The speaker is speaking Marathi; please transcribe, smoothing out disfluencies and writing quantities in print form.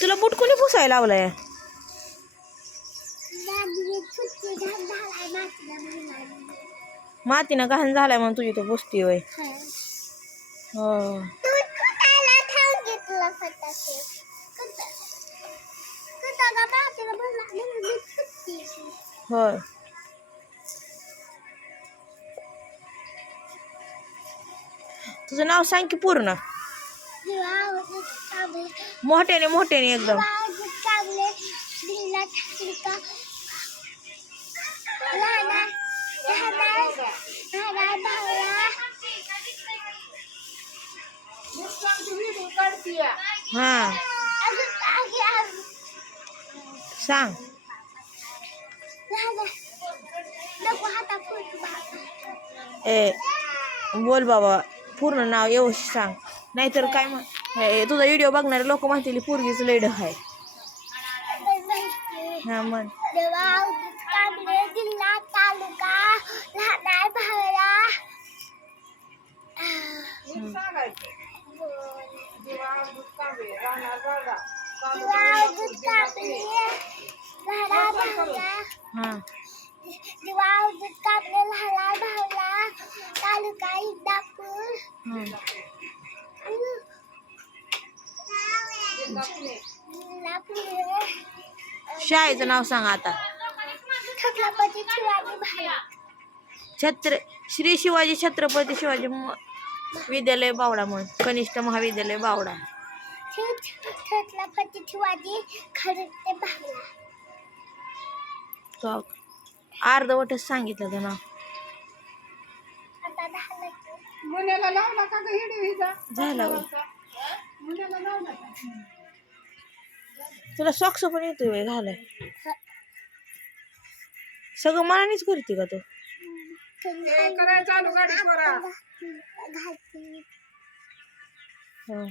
तुला बुट कोणी पुसायला लावलाय? मातीनं घाण झालाय म्हणून तुझी तो पुसती होय. हो होय. तुझं नाव सांग की पूर्ण, मोठ्याने मोठ्याने एकदम. हा सांग. ए बोल बाबा, पूर्ण नाव व्यवस्थित सांग, नाहीतर काय तुझा व्हिडिओ बघणारे लोक म्हणतील पोरगीच लय ढ आहे. हा म्हण. जिल्हा तालुका लहानाय भावला. तालुका इंदापूर. शाळेचं नाव सांग आता. छत्रपती शिवाजी महाराज. श्री शिवाजी छत्रपती शिवाजी विद्यालय बावडा म्हण. कनिष्ठ महाविद्यालय बावडा. छत्रपती शिवाजी खरते भावला. तो अर्धवटच सांगितलं तर नाव. आता झालं. मुलाला लावला का ग हिडीचा? झालं होय. मुलाला लावला का? तुला सॉक्स पण येतोय घालाय? सगळं मनानेच करते का तू? करायचं चालू गाडी पोरा. घालते. हो.